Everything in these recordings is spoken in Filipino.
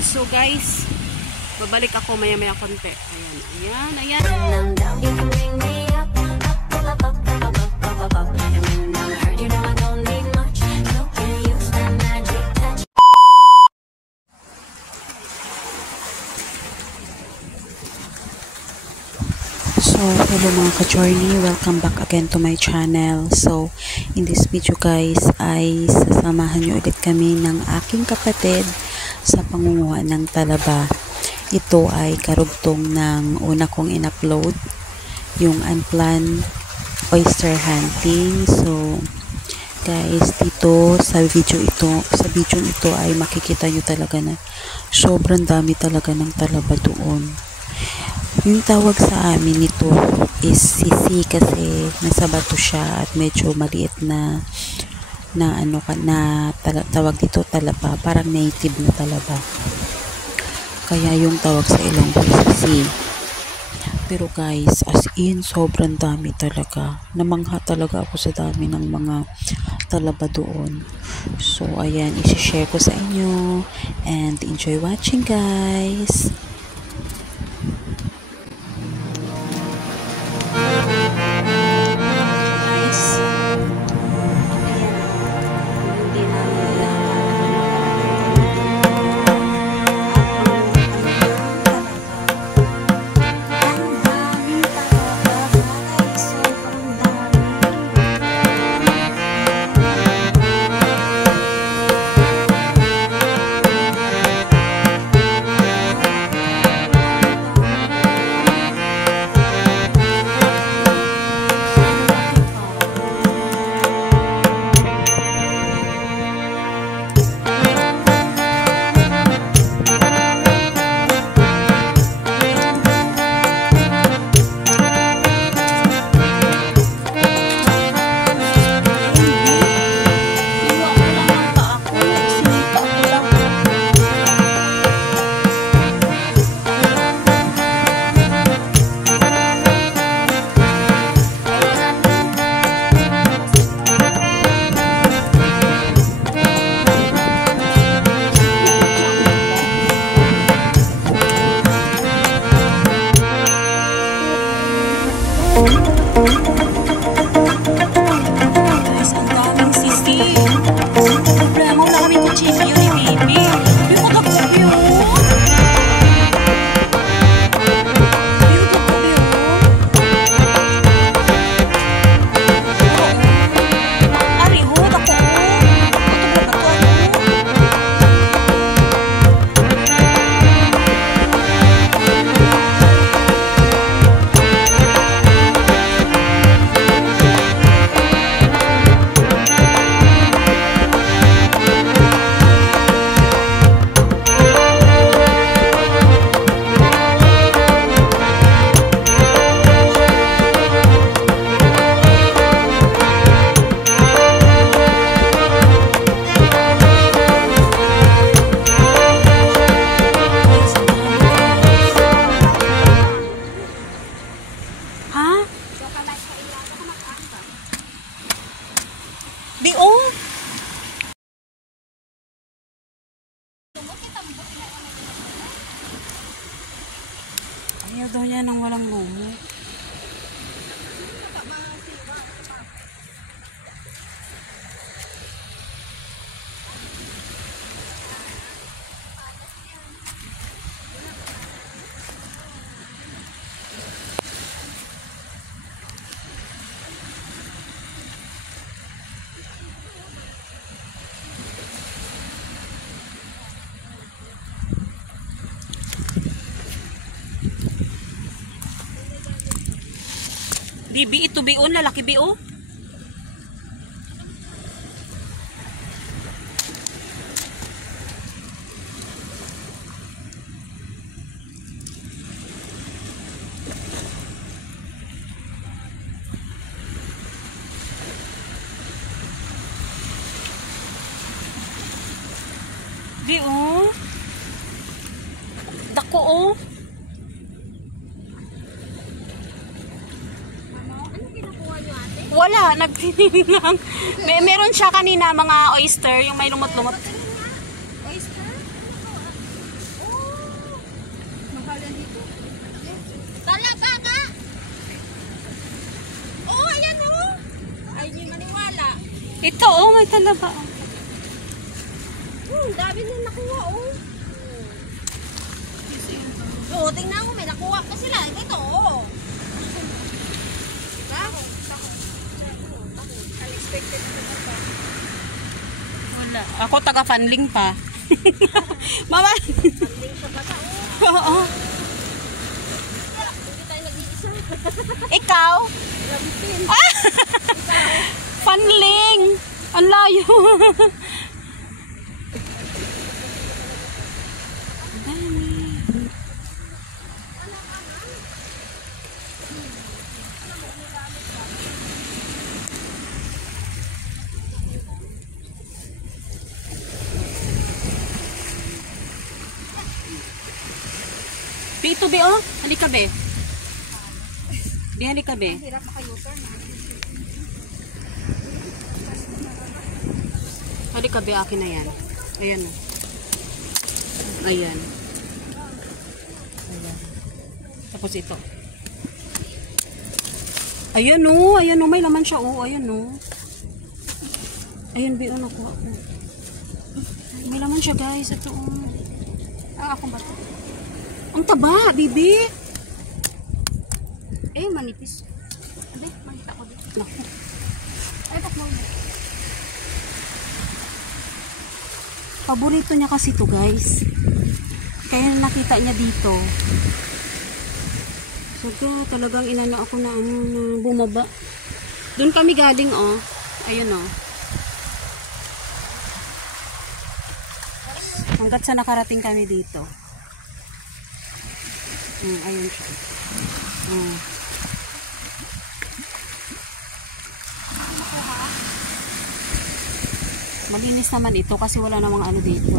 So guys, babalik ako maya-maya konti. Ayan, ayan, ayan. So, hello mga ka-journey, welcome back again to my channel. So, in this video guys, ay sasamahan nyo ulit kami ng aking kapatid sa pangunguha ng talaba. Ito ay karugtong ng una kong in-upload, yung unplanned oyster hunting. So, guys, dito sa video ito ay makikita nyo talaga na sobrang dami talaga ng talaba doon. Yung tawag sa amin nito is sisi kasi nasa bato siya at medyo maliit na tawag dito talaba, parang native na talaba. Kaya yung tawag sa Ilonggo is sisi. Pero guys, as in sobrang dami talaga. Namangha talaga ako sa dami ng mga talaba doon. So ayan, i-share ko sa inyo and enjoy watching guys. Guys, ang daming sisi. Problema, wala kami kuchilyo ni baby. Yung magkakabi yun. Yung magkakabi yun. Arihot ako. Bio. Ayaw daw niya ng walang lumot. Bibi ito bion, lalaki bio. Bio. Dako oh. Wala, nagtitingnan. Meron siya kanina mga oyster, yung may lumot-lumot. Oyster? Talaga ka? Oo, ayan o. Ay, hindi maniwala. Ito, oh, may talaba. Dami nang nakuha, oh. Oo, tingnan mo, may nakuha pa sila. Ito, oh. Diba? Unexpected na naman ba? Wala. Ako taga-funling pa. Mama! Panding sa bata, oh. Oo. Hindi tayo nag-iisa. Ikaw? Lampin. Funling! Ang layo. Ang dami. Dito, be, oh. Halika, be. Di, halika, be. Hirap maka-U-turn, ha? Halika, be. Akin na yan. Ayan, oh. Ayan. Ayan. Tapos ito. Ayan, oh. Ayan, oh. May laman siya, oh. Ayan, oh. Ayan, be, oh. Nakuha ko. May laman siya, guys. Ito, oh. Ako ba ito? Ang taba, bibi. Eh, manipis. Hindi, makita ko dito. Naku. Ay, bak mo. Paborito niya kasi to, guys. Kaya nakita niya dito. Saga, talagang inano ako na ano, na bumaba. Doon kami galing, oh. Ayun, oh. Hanggat sa nakarating kami dito. Ayun siya. Malinis naman ito kasi wala namang ano dito.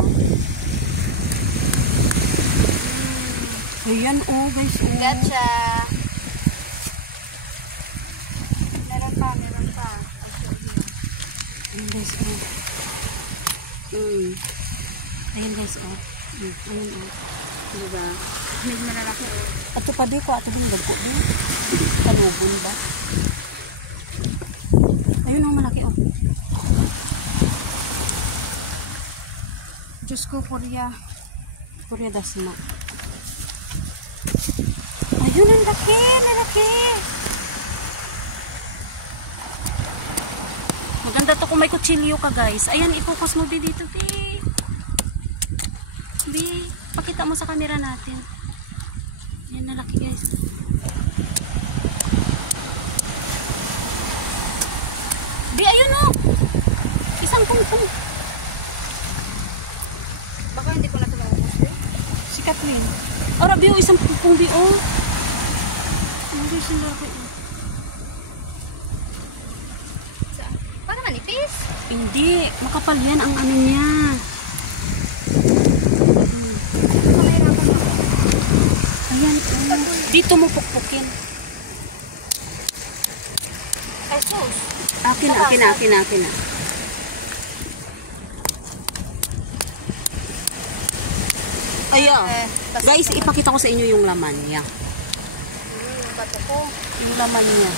Ayan, oh, guys. Oh. Gotcha. Meron pa, meron pa. Ayan, guys, oh. Ayan, guys, oh. Ayan, oh. Diba? Medyo malalaki, oh. Ato pa di ko, ato din bagko din. Kalubon ba? Ayun, oh, malaki, oh. Diyos ko, Korea. Korea dasma. Ayun, ang laki, lalaki. Maganda to kung may kutsilyo ka, guys. Ayan, i-focus mo dito, B. B, pakita mo sa camera natin. Ayan, lalaki, guys. B, ayun, oh. Isang pungpung. Baka hindi ko na ito maubos, eh. Si Kathleen. Oh, Rabi, oh, isang pungpung, B, oh. Ano guys, yung laki, oh. Para manipis? Hindi, makapal yan ang ano niya. Ayan, oh. Dito mo pukpukin. Ay, sus. Akin na. Ayan. Guys, ipakita ko sa inyo yung laman niya. Yung bato ko. Yung laman niya.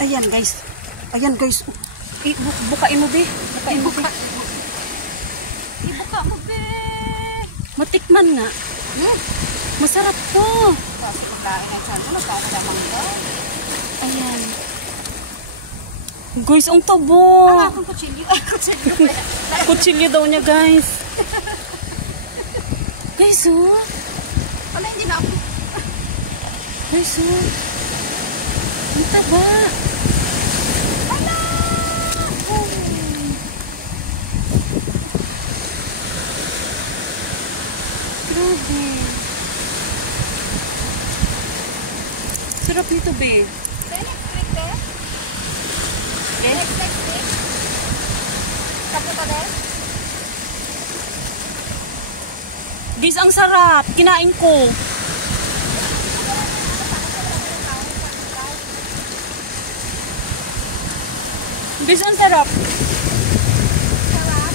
Ayan, guys. Ayan, guys. Bukain mo, be. Bukain mo, be. Ibuka mo, be. Matikman nga. Masarap po. Kasi pagkain ay chan, magkasamang ito. Ayan. Guys, ang tabo. Ang akong kutsilyo. Ay, kutsilyo. Kutsilyo daw niya, guys. Guys, oh. Wala, hindi na ako. Guys, oh. Ang taba. Wala! Grabe. Sarap nito, be. Electric, be. Electric, be. Kapo ka, be. Guys, ang sarap. Kinain ko. Guys, ang sarap. Sarap.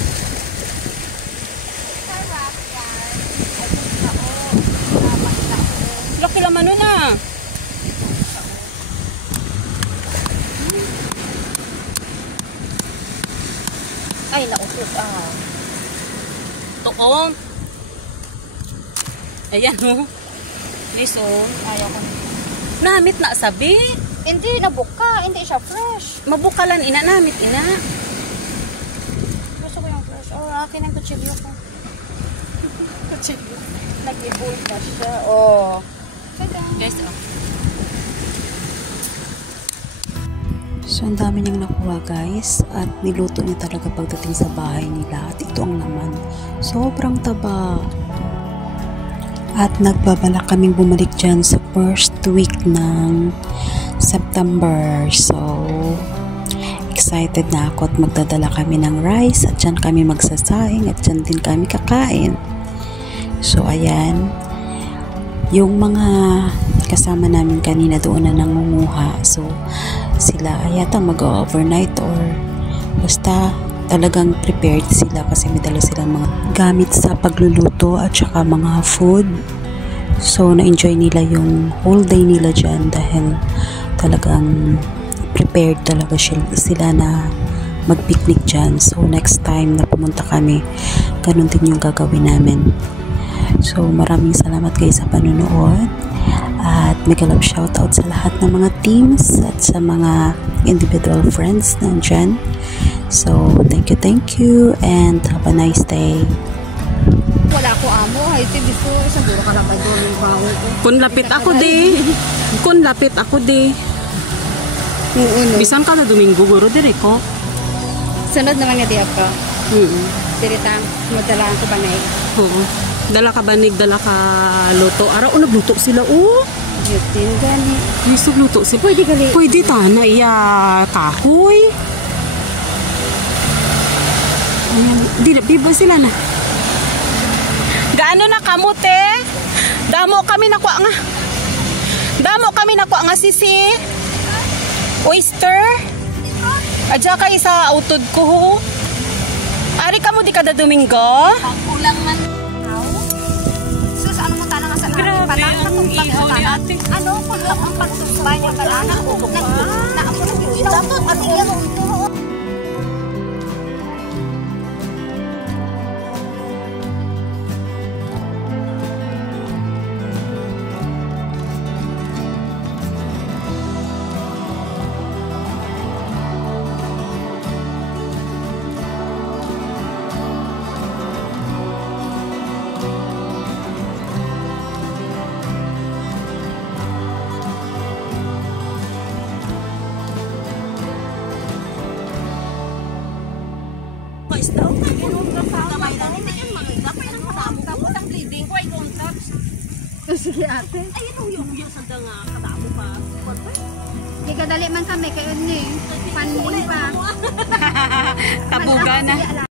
Sarap, yan. Ay, Tukong. Ayan o. Lison. Ayaw ko. Namit na sabi. Hindi, nabuka. Hindi siya fresh. Mabukalan ina namit ina. Gusto ko yung fresh. Oh, akin ang kutsilyo ko. Kutsilyo. Nag-evolve na siya. Oh. Guys, So, ang dami niyang nakuha guys at niluto niya talaga pagdating sa bahay nila at ito ang laman. Sobrang taba. At nagbabalak kaming bumalik dyan sa first week ng September. So, excited na ako at magdadala kami ng rice at dyan kami magsasaing at dyan din kami kakain. So, ayan. Yung mga kasama namin kanina doon na nangunguha. So, sila ay yata mag-overnight or basta talagang prepared sila kasi may dala silang mga gamit sa pagluluto at saka mga food. So, na-enjoy nila yung whole day nila dyan dahil talagang prepared talaga sila na mag-picnic dyan. So, next time na pumunta kami, ganun din yung gagawin namin. So, maraming salamat guys sa panunood. At mega love shoutout sa lahat ng mga teams at sa mga individual friends nandyan. So, thank you and have a nice day. Wala ko amo. Ay, dito. Isang duro ka naman doon yung bago ko. kun lapit ako di. Kun lapit ako di. Bisan ka na Domingo guro dire ko. Sunod naman nga diya ka. Siritang, madalaan ko ba na eh? Oo. Dala ka banig, dala ka luto. Araw nagluto sila oh. Yutin gani. Lisog luto sila. Pwede gali. Pwede tana iya kahoy. Ayan, di na biba sila na. Gaano na kamote? Damo kami nakuha nga. Damo kami nakuha nga sisi. Oyster. Adya ka isa utod ko ho. Ari ka mo di kada Domingo? Pagkulang man. Sus, ano mo tanang sa lahat? Patang natumpang sa tanang. Ano, kung lang ang pagsusubay niya ka lang. Naako na yung dapat. At iyan ang ito. Sige ate. Ayun yung sa nga kadamo pa. Di kadali man kami kayo ni. Panling pa. Tabuga na.